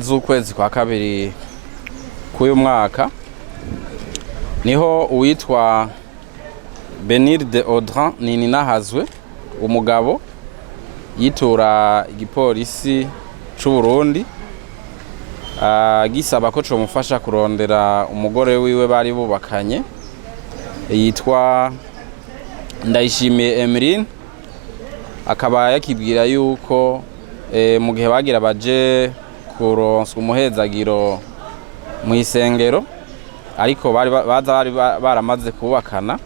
z'ukwezi kwa kabiri k'uyu mwaka niho uwitwa Benirde Audran Nininahazwe umugabo yitura igipolisi c'u Burundi gisaba ko comufasha kurondera umugore wiwe bari bubakanye yitwa Ndayishimiye Emeline, akaba yakibwira yuko mu gihe bagira baje kuronswa umuhezagiro mu isengero ariko bari baramaze kubakana,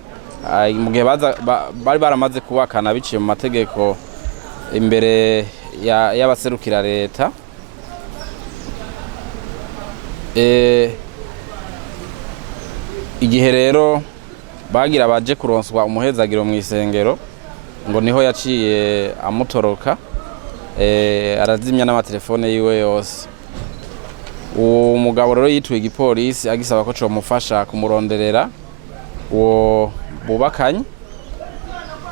mu gihe bari baramaze kubakana biciye mu mategeko imbere y'abaserukira leta. Igihe rero bagira baje kuronswa umuhezagiro mu isengero ngo niho yaciye amutoroka, arazimya n'amatelefone yiwe yose. Uwo mugabo rero yituye igipolisi agisaba ko comufasha kumuronderera uwo bubakanye,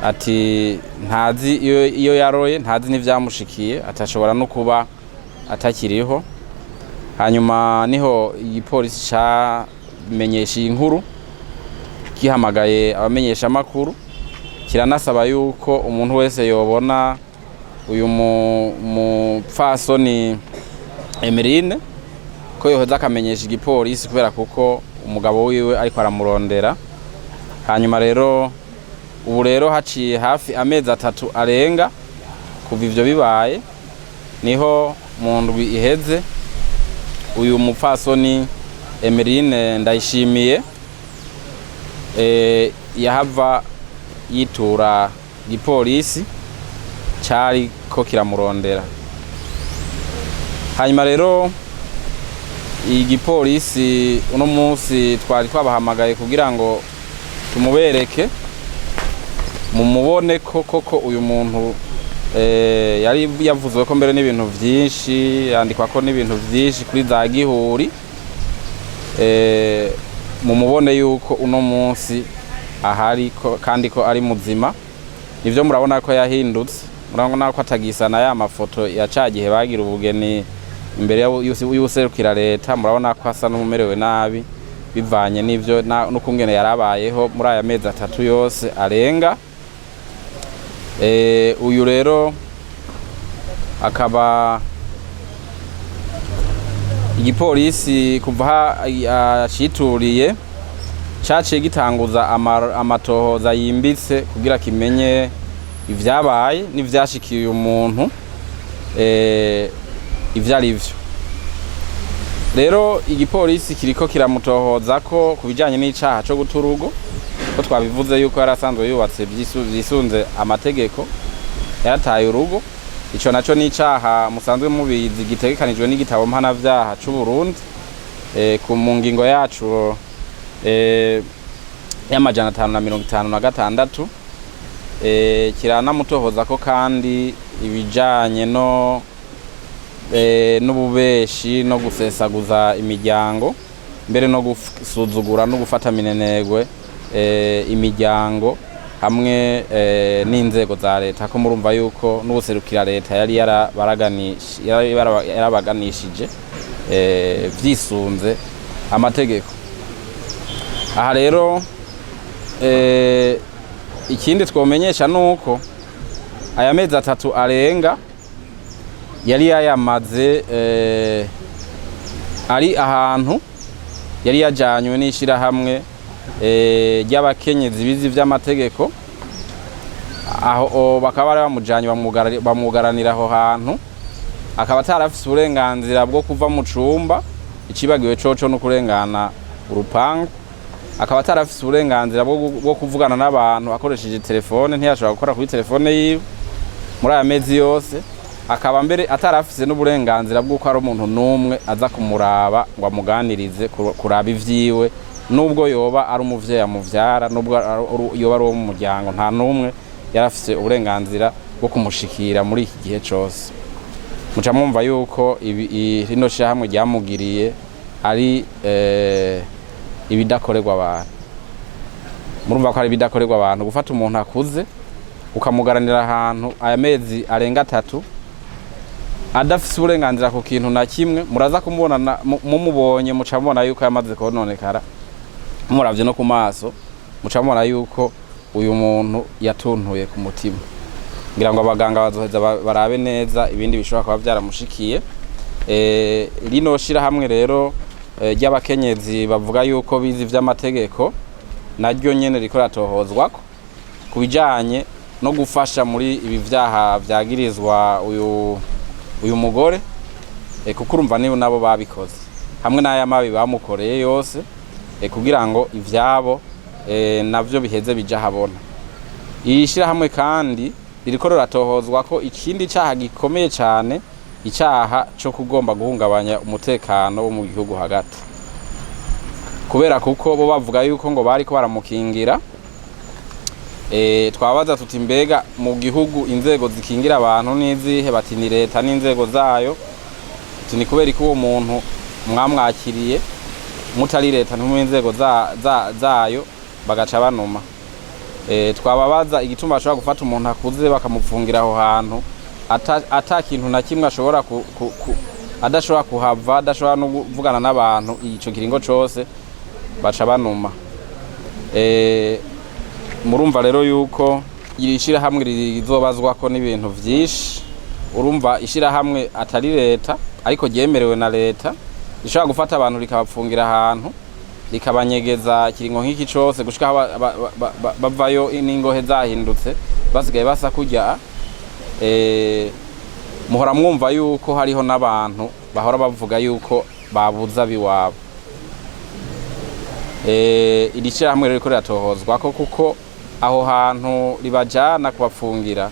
ati ntazi iyo yaroye, ntazi n'ivyamushikiye, atashobora no kuba atakiriho. Hanyuma niho igipolisi camenyesha inkuru, gihamagaye abamenyesha amakuru, kiranasaba yuko umuntu wese yobona uyu mupfasoni Emeline ko yoheza akamenyesha igipolisi kubera kuko umugabo wiwe ariko aramurondera. Hanyuma rero ubu rero haciye hafi amezi 3 arenga kuva ivyo bibaye, niho mu ndwi iheze uyu mupfasoni Emeline Ndayishimiye yahava yitura igipolisi cari ko kiramurondera. Hanyuma rero igipolisi uno munsi twari twabahamagaye kugira ngo tumubereke mumubone koko uyu muntu yari yavuzwe ko mbere n'ibintu vyinshi, yandikwa ko n'ibintu vyinshi kuri za gihuri, mumubone yuko uno munsi ahari kandi ko ari muzima. Nivyo murabona ko yahindutse, murabona ko atagisana ya mafoto ya cagihe bagira ubugeni imbere y'userukira leta. Murabona ko asa n'umumerewe nabi bivanye n'ivyo n'ukungene yarabayeho muri aya mezi 3 yose arenga. Uyu rero akaba igipolisi kuva acituriye caciye gitanguza amatohoza yimbitse kugira kimenye ivyabaye n'ivyashikiye uyu muntu ivyo arivyo. Rero igipolisi kiriko kiramutohoza ko kubijanye n'icaha co guta urugo, ko twabivuze yuko yarasanzwe yubatse vyisunze amategeko, yarataye urugo. Ico naco n'icaha musanzwe mubizi gitegekanijwe n'igitabo mpanavyaha c'u Burundi ku mu ngingo yacu y'amajana 556. Kiranamutohoza ko kandi ibijanye n'ububeshi no gusesaguza imiryango, mbere no gusuzugura no gufata minenegwe imiryango hamwe n'inzego za leta, ko murumva yuko n'ubuserukira leta yari yarabaganishije vyisunze amategeko. Aha rero ikindi twomenyesha nuko aya mezi 3 arenga yari yayamaze ari ahantu yari yajanywe n'ishira hamwe ry'abakenyezi bizi vy'amategeko, aho bakaba bari bamujanye bamugaranira aho hantu, akaba atarafise uburenganzira bwo kuva mu cumba, icibagiwe coco no kurengana urupangu. Akaba atarafise uburenganzira bwo kuvugana n'abantu akoresheje telefone, ntiyashobora gukora kuri telefone yiwe muri aya mezi yose. Akaba mbere atarafise n'uburenganzira bw'uko ari umuntu numwe aza kumuraba ngo amuganirize kuraba ivyiwe, nubwo yoba ari umuvyeyi amuvyara, nubwo yoba ari uwo mu muryango, nta numwe yarafise uburenganzira bwo kumushikira muri iki gihe cose. Muca mwumva yuko rino shirahamwe ryamugiriye ari ibidakorerwa abantu. Murumva ko ari ibidakorerwa abantu gufata umuntu akuze ukamugaranira ahantu aya mezi arenga 3 adafise uburenganzira ku kintu na kimwe, muraza kumubona mumubonye muca mubona yuko yamaze kononekara, muravye no ku maso muca mubona yuko uyu muntu yatuntuye ku mutima. Ngira ngo abaganga bazoheza barabe neza ibindi bishobora kuba byaramushikiye. Rino shira hamwe rero ry'abakenyezi bavuga yuko bizi vy'amategeko naryo nyene riko ratohozwako kubijanye no gufasha muri ibi vyaha vyagirizwa uyu mugore, kuko urumva nibo nabo babikoze hamwe n'aya mabi bamukoreye yose, kugira ngo ivyabo navyo biheze bija habona. Iri shira hamwe kandi ririko ratohozwa ko ikindi cyaha gikomeye cyane, icyaha cyo kugomba guhungabanya umutekano wo mu gihugu hagati, kubera kuko bo bavuga yuko ngo bariko baramukingira. Twabaza tuti mbega mu gihugu inzego zikingira abantu n'izihe? Bati ni leta n'inzego zayo. Ni kubera ko uwo muntu mwamwakiriye mutari leta n'inzego zayo bagaca banuma. Twababaza igituma bashobora gufata umuntu akuze bakamupfungira aho hantu ata kintu na kimwe ashobora adashobora kuhava, adashobora no kuvugana n'abantu ico kiringo cose, baca banuma. Murumva rero yuko iri shira hamwe rizobazwa ko n'ibintu vyinshi. Urumva ishira hamwe atari leta ariko ryemerewe na leta, rishobora gufata abantu rikabapfungira ahantu likabanyegeza kiringo nk'iki cose gushika bavayo n'ingohe zahindutse basigaye basa kurya. Muhora mwumva yuko hariho n'abantu bahora bavuga yuko babuza biwabo. Iri shira hamwe rero riratohozwa ko kuko aho hantu ribajana kubapfungira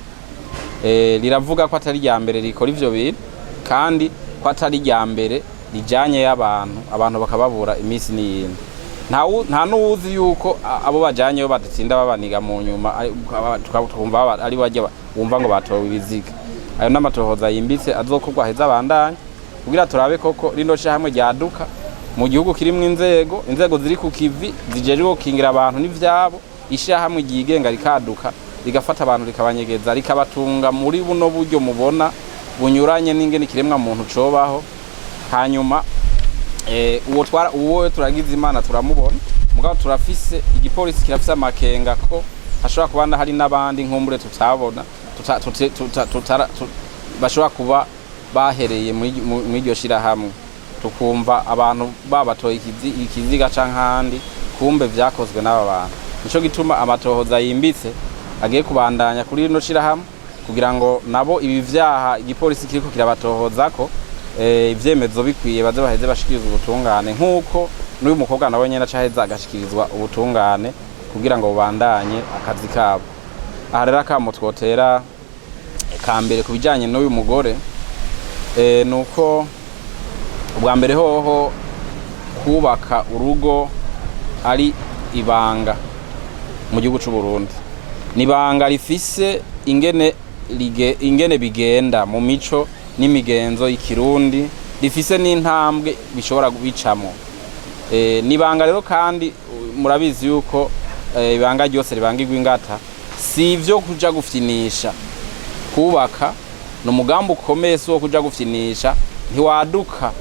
riravuga ko atari rya mbere rikora ivyo bintu, kandi ko atari rya mbere rijanye y'abantu bakababura imisi n'iyindi. Nta n'uwuzi yuko abo bajanye yo badatsinda babaniga mu nyuma tukumva ari bajya bumva ngo batowe ibiziga. Ayo n'amatohoza yimbitse azokorwa heza abandanye kugira turabe koko rino shira hamwe ryaduka mu gihugu kirimwo inzego ziri ku kivi zijeje gukingira abantu n'ivyabo. Ishira hamwe ryigenga rikaduka rigafata abantu rikabanyegeza rikabatunga muri buno buryo mubona bunyuranye n'ingene kiremwa muntu cobaho. Hanyuma uwo turagize Imana turamubona, mugabo turafise igipolisi kirafise amakenga ko hashobora kuba hari n'abandi nkumbure tutabona bashobora kuba bahereye muri iryo shira hamwe, tukumva abantu babatoye ikiziga canke handi kumbe vyakozwe n'aba bantu. Nico gituma amatohoza yimbitse agiye kubandanya kuri rino shira hamwe kugira ngo nabo ibi vyaha igipolisi kiriko kirabatohozako ivyemezo bikwiye baze baheze bashikiriza ubutungane, nkuko n'uyu mukobwa nawe nyene acaheza agashikirizwa ubutungane kugira ngo bubandanye akazi kabo. Aha rero akamo twotera kambere kubijanye n'uyu mugore nuko ubwa mbere hoho kubaka urugo ari ibanga mu gihugu c'u Burundi. Ni ibanga rifise ingene bigenda mu mico n'imigenzo y'ikirundi, rifise n'intambwe bishobora kubicamo. Ni ibanga rero kandi murabizi yuko ibanga ryose ribangirwa ingata, si ivyo kuja gufyinisha. Kubaka no mugambo ukomeye so kuja gufyinisha, ntiwaduka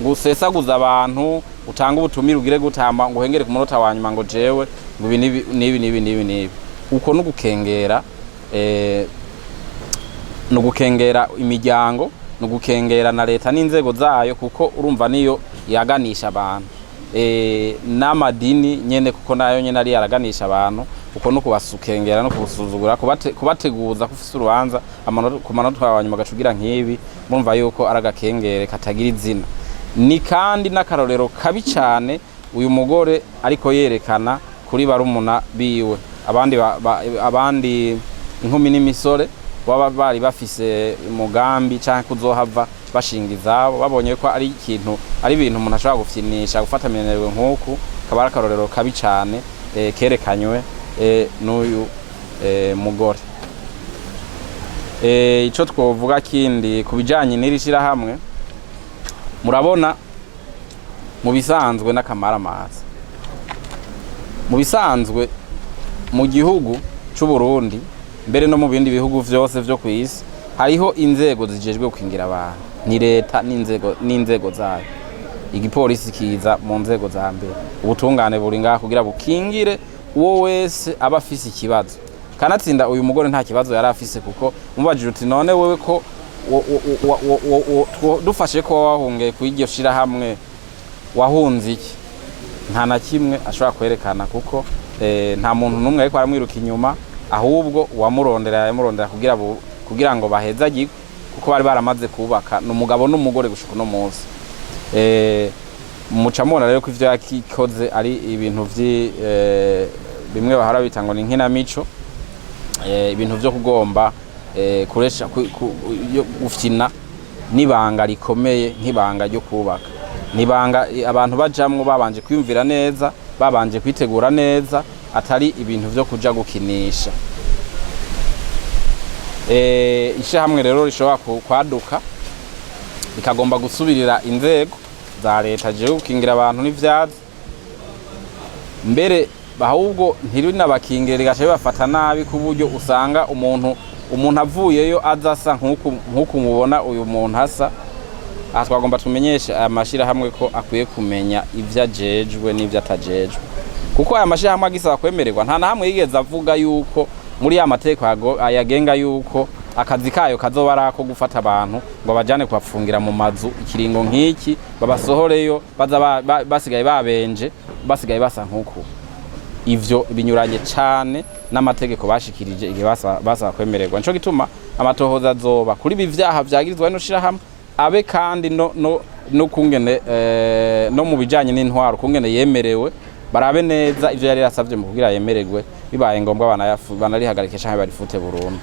ngo usesaguza abantu utanga ubutumire ugire gutamba ngo hengere ku munota wanyuma ngo jewe ngo nibi uko no gukengera no gukengera imiryango, no gukengera na leta n'inzego zayo, kuko urumva niyo yaganisha abantu n'amadini nyene, kuko nayo nyene ari yaraganisha abantu, uko no kubasukengera no kubusuzugura kubateguza kufise urubanza ku manota wanyuma gacugira nk'ibi. Murumva yuko aragakengere katagira izina. Ni kandi n'akarorero kabi cyane uyu mugore ariko yerekana kuri barumuna biwe, abandi inkumi n'imisore baba bari bafise umugambi canke kuzohava bashinga izabo, babonye ko ari ibintu umuntu ashobora gufyinisha gufata minenerwe nk'uku, kaba ari akarorero kabi cyane kerekanywe n'uyu mugore. Ico twovuga kindi kubijanye n'iri shira hamwe, murabona mu bisanzwe n'akamaramaza. Mu bisanzwe mu gihugu c'u Burundi mbere no mu bindi bihugu vyose vyo kwisi hariho inzego zijejwe gukingira abantu, ni leta n'inzego zayo. Igipolisi kiza mu nzego za mbere, ubutungane buri ngaha kugira bukingire uwo wese aba afise ikibazo. Kanatsinda uyu mugore nta kibazo yari afise, kuko mubajije uti none wewe ko dufashe ko wahungiye kw'iryo shirahamwe wahunze iki, nta na kimwe ashobora kwerekana, kuko nta muntu n'umwe ariko aramwiruka inyuma, ahubwo uwamurondera kugira ngo bahezagirwe, kuko bari baramaze kubaka n'umugabo n'umugore gushika no munsi. Muca mubona rero ko ivyo yakikoze ari ibintu bimwe bahora bita ngo ni nkinamico, ibintu vyo kugomba kuresha gufyina n'ibanga rikomeye nk'ibanga ryo kubaka. Nibanga abantu bajamwo babanje kwiyumvira neza, babanje kwitegura neza, atari ibintu vyo kuja gukinisha. Ishyirahamwe rero rishobora kwaduka bikagomba gusubirira inzego za leta je gukingira abantu n'ivyazi, mbere ahubwo ntirinabakingire rigaca bibafata nabi, ku buryo usanga umuntu avuyeyo azasa nk'uko mubona uyu muntu asa. Aha twagomba tumenyesha aya mashirahamwe ko akwiye kumenya ivyo ajejwe n'ivyo atajejwe, kuko aya mashirahamwe agisaba kwemererwa nta na hamwe yigeze avuga yuko muri ya mateko ayagenga yuko akazi kayo kazoba ari ako gufata abantu ngo bajane kubafungira mu mazu ikiringo nk'iki, babasohoreyo basigaye babenje, basigaye basa nk'uko. Ivyo binyuranye cane n'amategeko bashikirije igihe basaba kwemererwa. Nico gituma amatohoza azoba kuri ibi vyaha vyagirizwa no shirahamwe, abe kandi no kungene no mu bijanye n'intwaro kungene yemerewe, barabe neza ivyo yari yasavye mu kugira yemererwe, bibaye ngombwa banarihagarike canke barifute burundu.